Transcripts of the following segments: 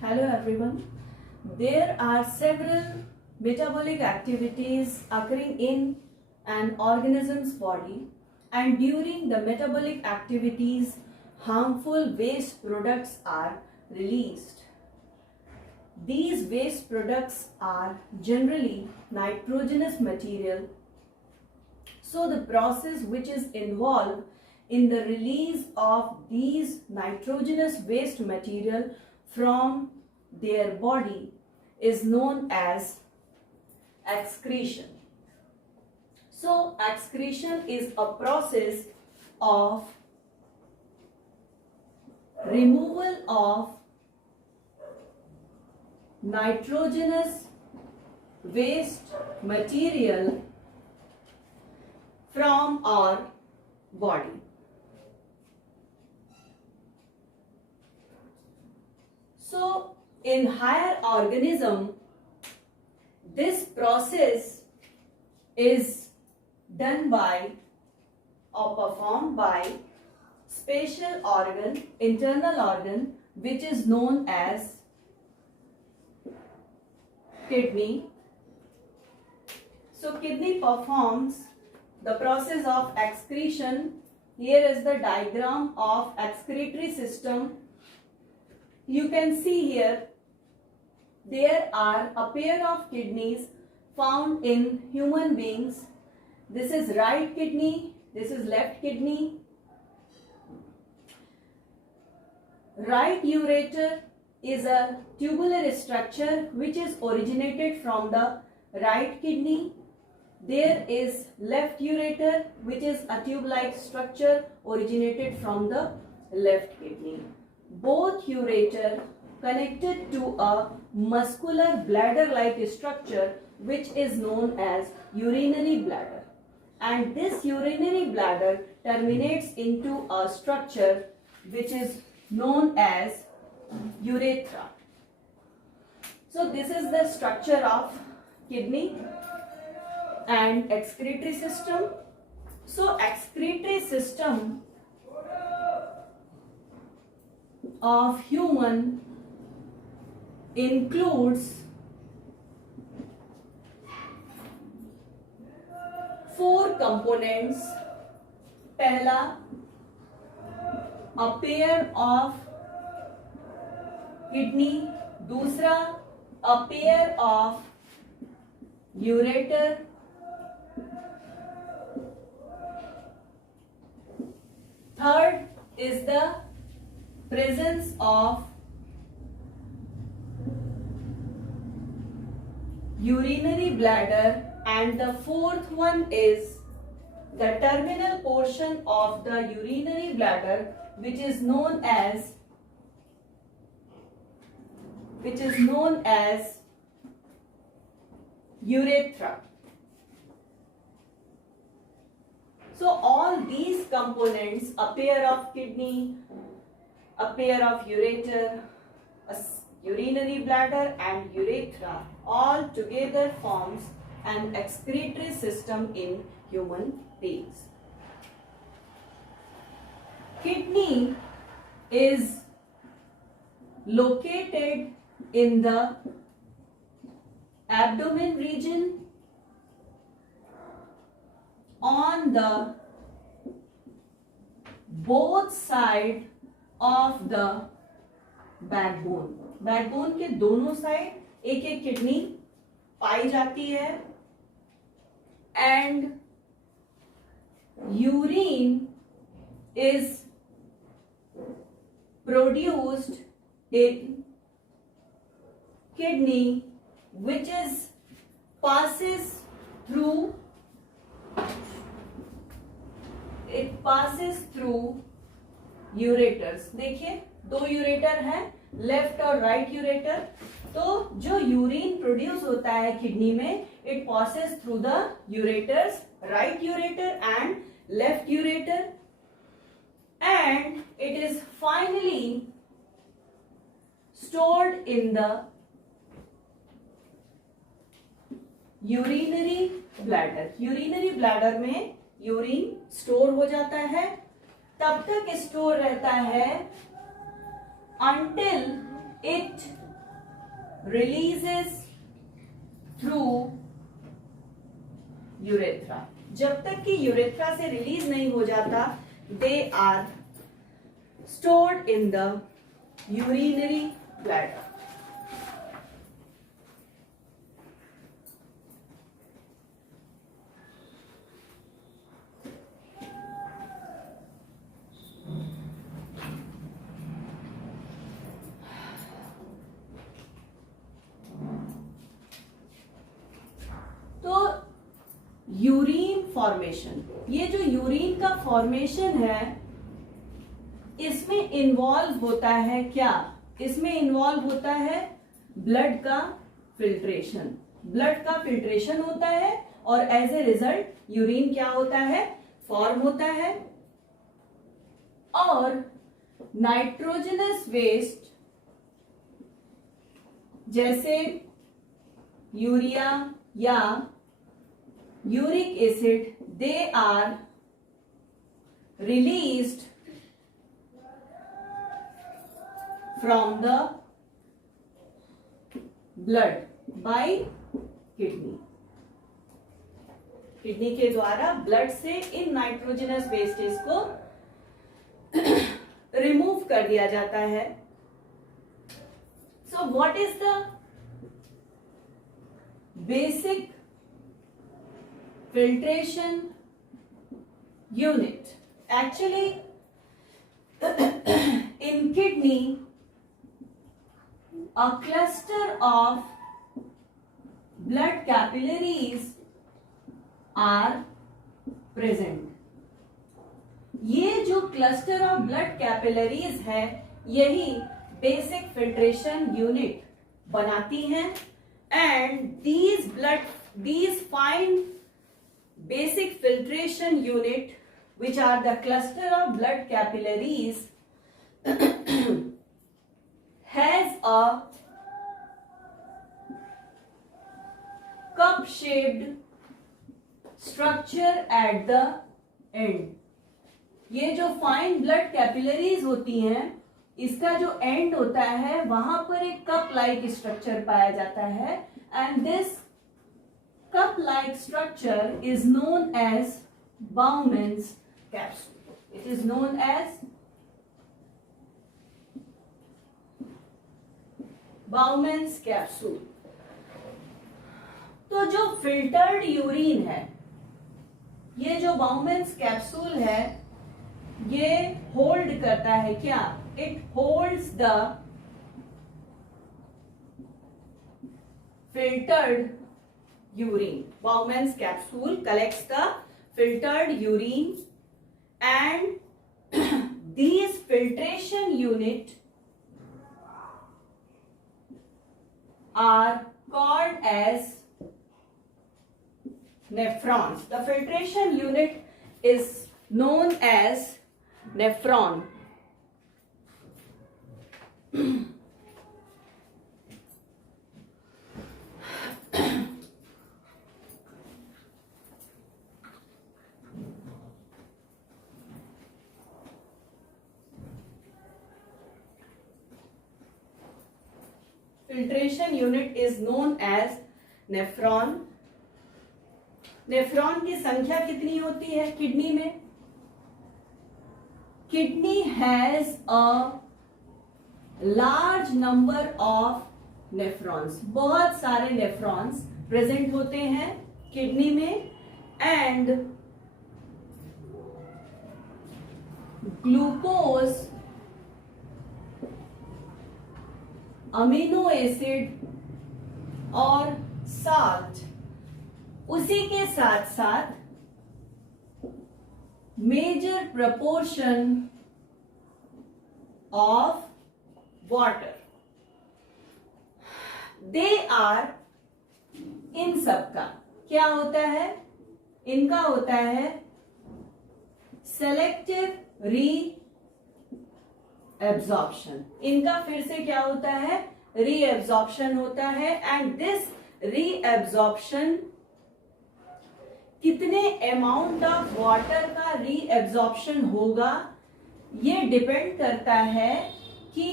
Hello everyone. There are several metabolic activities occurring in an organism's body, and during the metabolic activities, harmful waste products are released. These waste products are generally nitrogenous material. So the process which is involved in the release of these nitrogenous waste material from their body is known as excretion. So excretion is a process of removal of nitrogenous waste material from our body. So in higher organism, this process is done by or performed by special organ, internal organ, which is known as kidney. So kidney performs the process of excretion. Here is the diagram of excretory system. You can see here there are a pair of kidneys found in human beings. This is right kidney, this is left kidney. Right ureter is a tubular structure which is originated from the right kidney. There is left ureter which is a tube-like structure originated from the left kidney. Both ureter connected to a muscular bladder-like structure which is known as urinary bladder, and this urinary bladder terminates into a structure which is known as urethra. So this is the structure of kidney and excretory system. So excretory system of human includes 4 components. पहला, a pair of kidney. दूसरा, a pair of ureter. Third is the presence of urinary bladder, and the fourth one is the terminal portion of the urinary bladder which is known as urethra. So all these components, a pair of kidney, a pair of ureter, a urinary bladder and urethra, all together forms an excretory system in human beings. Kidney is located in the abdomen region on the both side of the backbone. Backbone के दोनों side एक एक kidney पाई जाती है, and urine is produced in kidney which is passes through ureters. देखिए दो ureter हैं, left और राइट यूरेटर. तो जो यूरिन प्रोड्यूस होता है किडनी में, it passes through the ureters, right ureter and left ureter, and it is finally stored in the urinary bladder. Urinary bladder में यूरिन स्टोर हो जाता है. तब तक स्टोर रहता है until it releases through urethra. जब तक कि यूरेथ्रा से रिलीज नहीं हो जाता, they are stored in the urinary bladder. तो यूरिन फॉर्मेशन, ये जो यूरिन का फॉर्मेशन है, इसमें इन्वॉल्व होता है क्या? इसमें इन्वॉल्व होता है ब्लड का फिल्ट्रेशन. ब्लड का फिल्ट्रेशन होता है और एज ए रिजल्ट यूरिन क्या होता है? फॉर्म होता है. और नाइट्रोजनस वेस्ट जैसे यूरिया या uric acid, they are released from the blood by kidney. Kidney के द्वारा ब्लड से इन नाइट्रोजनस वेस्टेज को रिमूव कर दिया जाता है. So what is the basic filtration unit? Actually, in kidney, a cluster of blood capillaries are present. ये जो cluster of blood capillaries है, यही basic filtration unit बनाती हैं. And these fine basic filtration unit, which are the cluster of blood capillaries, has a cup shaped structure at the end. ये जो fine blood capillaries होती हैं, इसका जो एंड होता है वहां पर एक कप लाइक स्ट्रक्चर पाया जाता है. And this cup-like structure is known as Bowman's capsule. It is known as Bowman's capsule. तो जो फिल्टर्ड यूरिन है, ये जो Bowman's capsule है, ये होल्ड करता है क्या? It holds the filtered urine. Bowman's capsule collects the filtered urine, and these filtration unit are called as nephrons. The filtration unit is known as nephron. Filtration unit is known as nephron. Nephron की संख्या कितनी होती है kidney में? Kidney has a large number of nephrons. बहुत सारे nephrons present होते हैं किडनी में. एंड ग्लूकोज, अमीनो एसिड और साल्ट, उसी के साथ साथ major proportion of water, they are, इन सबका क्या होता है? इनका होता है सेलेक्टिव री एब्जॉर्प्शन. इनका फिर से क्या होता है? री एब्जॉर्प्शन होता है. एंड दिस री एब्जॉर्प्शन, कितने अमाउंट ऑफ वाटर का री एब्जॉर्प्शन होगा, ये डिपेंड करता है कि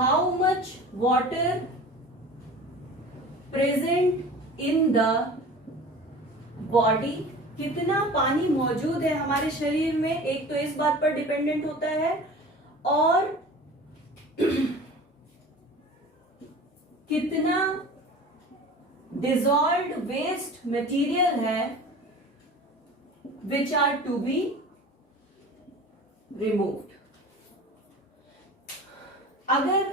how much water present in the body, कितना पानी मौजूद है हमारे शरीर में, एक तो इस बात पर डिपेंडेंट होता है, और कितना डिजॉल्व्ड वेस्ट मटेरियल है which are to be removed. अगर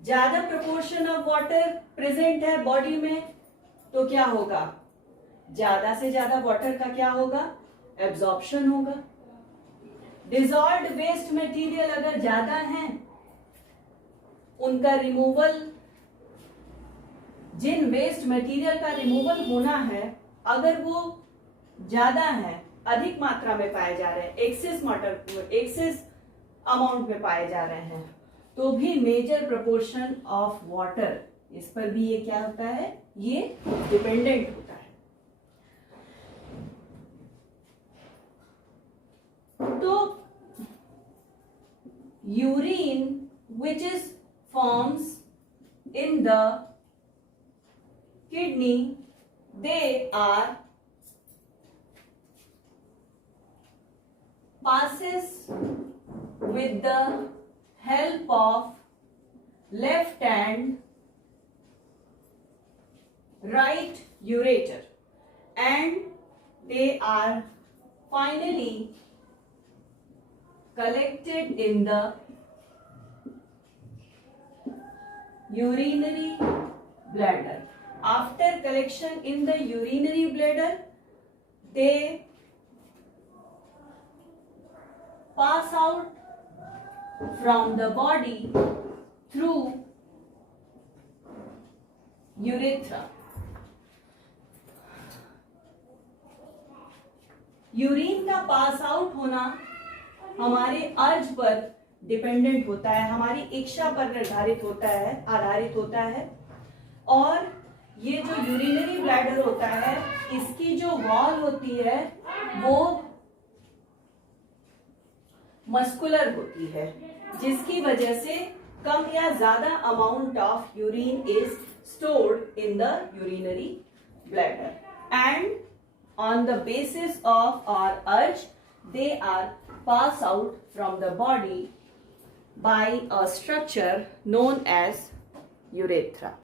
ज्यादा प्रोपोर्शन ऑफ वाटर प्रेजेंट है बॉडी में तो क्या होगा, ज्यादा से ज्यादा वाटर का क्या होगा, एब्जॉर्प्शन होगा। डिजॉल्व्ड वेस्ट मटेरियल अगर ज्यादा है, उनका रिमूवल, जिन वेस्ट मटेरियल का रिमूवल होना है, अगर वो ज्यादा है, अधिक मात्रा में पाए जा रहे हैं, एक्सेस अमाउंट में पाए जा रहे हैं, तो भी मेजर प्रोपोर्शन ऑफ वाटर, इस पर भी ये क्या होता है, ये डिपेंडेंट होता है। तो urine which is forms in the kidney, they are passes with the help of left and right ureter, and they are finally collected in the urinary bladder. After collection in the urinary bladder, they pass out from the body through urethra. Urine का pass out होना हमारे अर्ज पर dependent होता है, हमारी इच्छा पर निर्धारित होता है, आधारित होता है। और ये जो यूरिनरी ब्लैडर होता है, इसकी जो वॉल होती है वो मस्कुलर होती है, जिसकी वजह से कम या ज्यादा amount of urine is stored in the urinary bladder, and on the basis of our urge they are pass out from the body by a structure known as urethra.